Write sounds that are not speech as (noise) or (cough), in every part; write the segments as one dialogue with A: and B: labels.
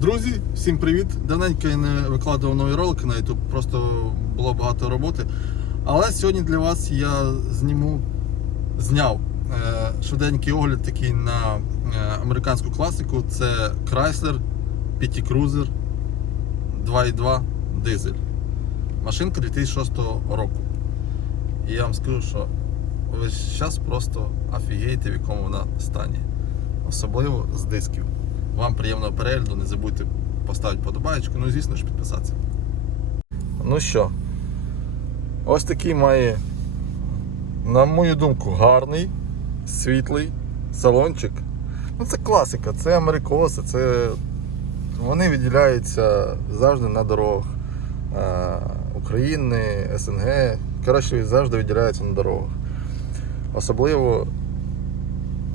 A: Друзі, всім привіт! Давненько я не викладував нові ролики на YouTube, просто було багато роботи. Але сьогодні для вас я зніму, зняв е, швиденький огляд такий на е, американську класику. Це Chrysler PT Cruiser 2.2 дизель. Машинка 2006 року. І я вам скажу, що ви зараз просто офігієте, в якому вона стані. Особливо з дисків. Вам приємного перегляду, не забудьте поставити подобаєчку, ну і звісно ж підписатися. Ну що, ось такий має, на мою думку, гарний, світлий салончик. Ну це класика, це америкоси, це вони відділяються завжди на дорогах е, України, СНГ. Коротше, завжди відділяються на дорогах. Особливо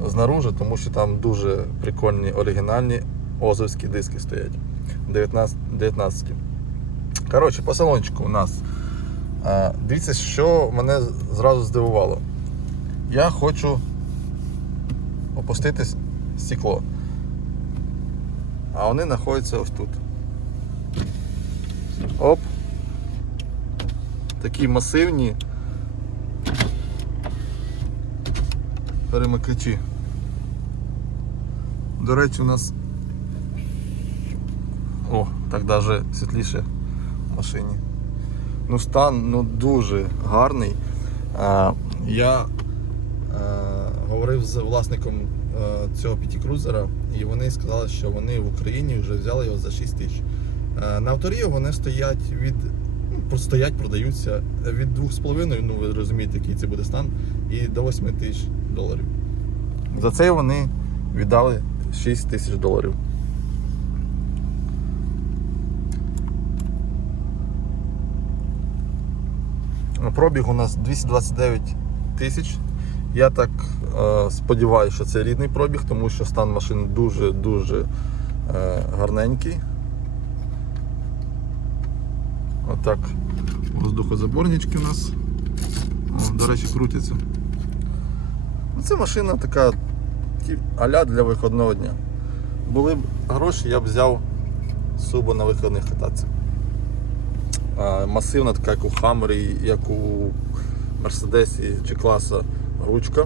A: знаружи, тому що там дуже прикольні оригінальні озовські диски стоять. 19. 19. Коротше, по салончику у нас. А, дивіться, що мене зразу здивувало. Я хочу опустити стекло. А вони знаходяться ось тут. Оп. Такі масивні перемикачі. До речі, у нас. О, так даже світліше в машині. Ну, стан ну, дуже гарний. А, я е, говорив з власником е, цього Cruiser, і вони сказали, що вони в Україні вже взяли його за 6 тисяч. Е, на авторі вони стоять від. Ну, просто стоять, продаються від 2,5, ну ви розумієте, який це буде стан, і до 8 тисяч доларів. За це вони віддали 6 тисяч доларів. Пробіг у нас 229 тисяч. Я так е, сподіваюся, що це рідний пробіг, тому що стан машини дуже-дуже е, гарненький. Отак. Воздухозаборнички у нас. О, до речі, крутяться. Це машина така ті- а-ля для виходного дня. Були б гроші, я б взяв субо на виходних кататися. Масивна така, як у Хаммері, як у Мерседесі чи класа ручка.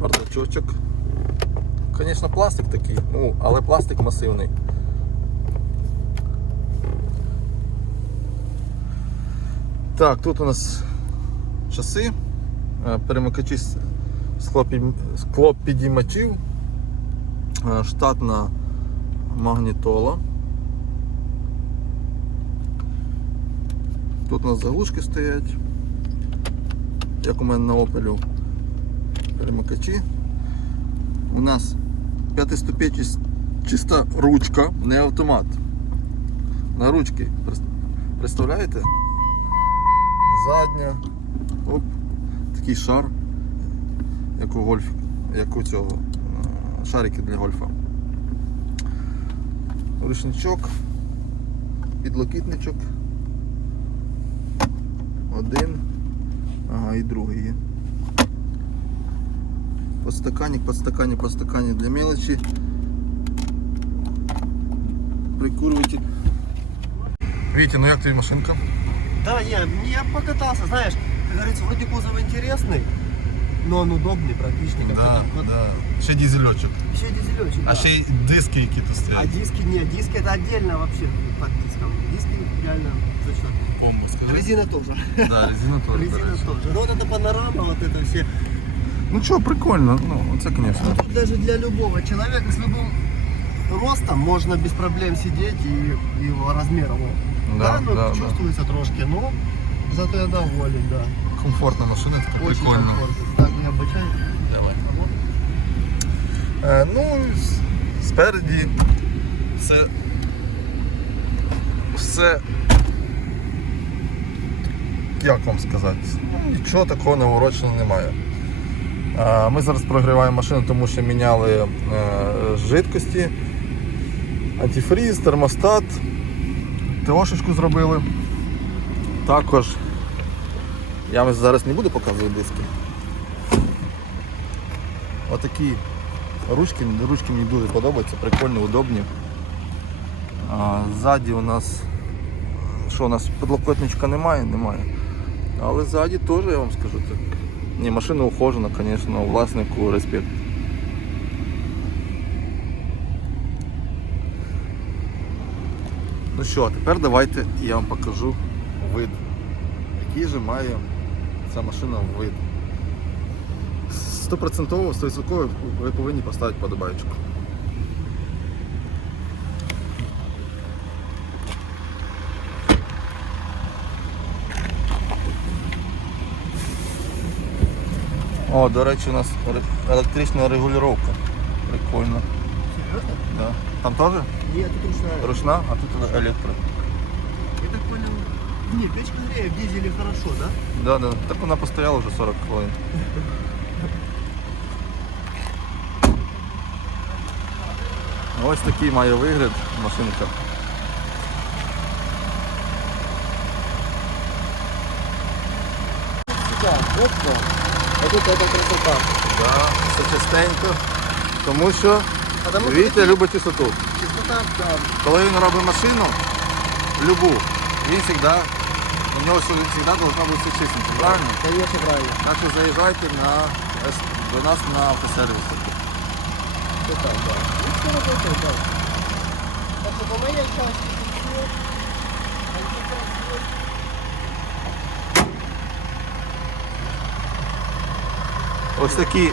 A: Бардачочок. Звісно, пластик такий, ну, але пластик масивний. Так, тут у нас часи, е, перемикачі склопідіймачів, е, штатна магнітола. Тут у нас заглушки стоять, як у мене на Opel. Перемикачі. У нас п'ятиступенчаста ручка, не автомат. На ручки. Представляєте? Задня. Оп. Такий шар, як у гольф, як у цього е, шарики для гольфа. Рушничок, підлокітничок. Один. Ага, і другий. Подстаканник, подстаканник, подстаканник для мелочи. Прикурюватель. Вітя, ну як тобі машинка?
B: Да, не, я покатался, знаешь, как говорится, вроде кузов интересный, но он удобный, практичный. как
A: Да,
B: вот
A: да. Ще дизельочок.
B: Еще дизелечек,
A: А
B: да.
A: ще й диски, які тут
B: А диски, нет, диски это отдельно вообще диском. Диски реально зачет.
A: Помню, скажи.
B: Резина тоже.
A: Да, резина теж.
B: Резина тоже. Ну вот это панорама, вот это все.
A: Ну що, прикольно. Ну, це,
B: Ну,
A: звісно.
B: тут даже для любого человека с любым ростом можно без проблем сидеть и и его размером.
A: Да,
B: ну,
A: да, да.
B: чувствуется трошки, но зато я доволен, да.
A: Комфортна машина, така
B: Очень
A: прикольна.
B: комфортно.
A: Давай. Е, ну, спереді це все. Як вам сказати? Ну, нічого такого навороченого немає. Е, Ми зараз прогріваємо машину, тому що міняли е, жидкості, антифріз, термостат, ТОшечку зробили. Також я вам зараз не буду показувати диски. Отакі Ручки, ручки мені дуже подобаються, прикольні, удобні. А, ззаді у нас. Що у нас подлокотничка немає? Немає. Але ззаді теж я вам скажу так. Ні, машина ухожена, звісно, власнику респект. Ну що, а тепер давайте я вам покажу вид. Який же має ця машина вид. Стопроцентово, 100% ви повинні поставити подобаєчку. О, до речі, у нас ре- електрична регулювання. Прикольно.
B: Серьезно?
A: Да. Там теж
B: Нет, тут ручная.
A: ручна, а тут електро.
B: Я так понял. Не, печка греет, в дизеле хорошо, да?
A: Да, да. Так вона постояла вже 40 хвилин. (laughs) Ось такий має вигляд машинка.
B: Это, это красота.
A: Да, все чистенько. Тому що Вітя любить чистоту.
B: чистота, да.
A: Коли він робить машину, любу, він завжди, у нього завжди должна бути все чистенько, правильно?
B: Конечно, правильно.
A: Так що заїжджайте на, до нас на автосервіс.
B: Все так. Ну, все работает, да. Так что по моей части все.
A: Ось такі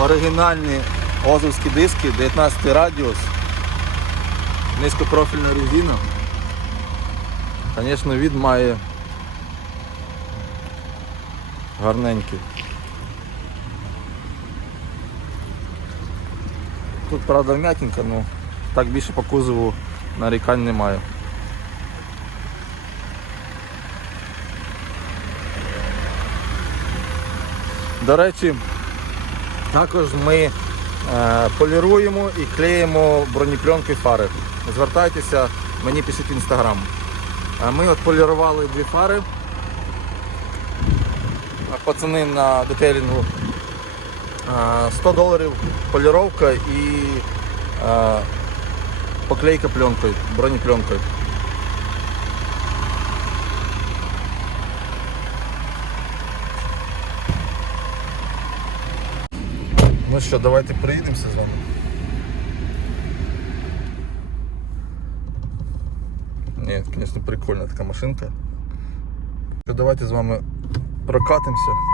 A: оригінальні озовські диски, 19 радіус, низькопрофільна резина. Звісно, від має гарненький. Тут, правда, м'ятенька, ну так більше по кузову нарікань немає. До речі, також ми е, поліруємо і клеїмо бронепленки фари. Звертайтеся, мені пишіть інстаграм. А Ми от полірували дві фари. Пацани на детейлінгу. Е, 100 доларів поліровка і е, поклейка пленкою, бронепленкою. Ну що, давайте приїдемося з вами. Ні, звісно, прикольна така машинка. Що, Давайте з вами прокатимося.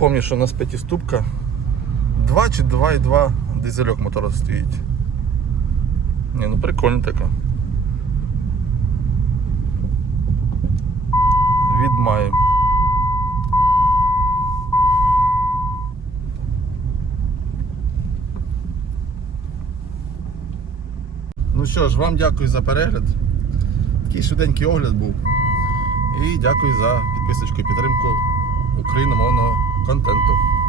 A: Напомню, що у нас п'ятиступка. 2 чи 2,2 дизельок мотор стоїть. Ні, ну прикольно така. Від має. Ну що ж, вам дякую за перегляд. Такий швиденький огляд був. І дякую за підписочку і підтримку україномовного contento.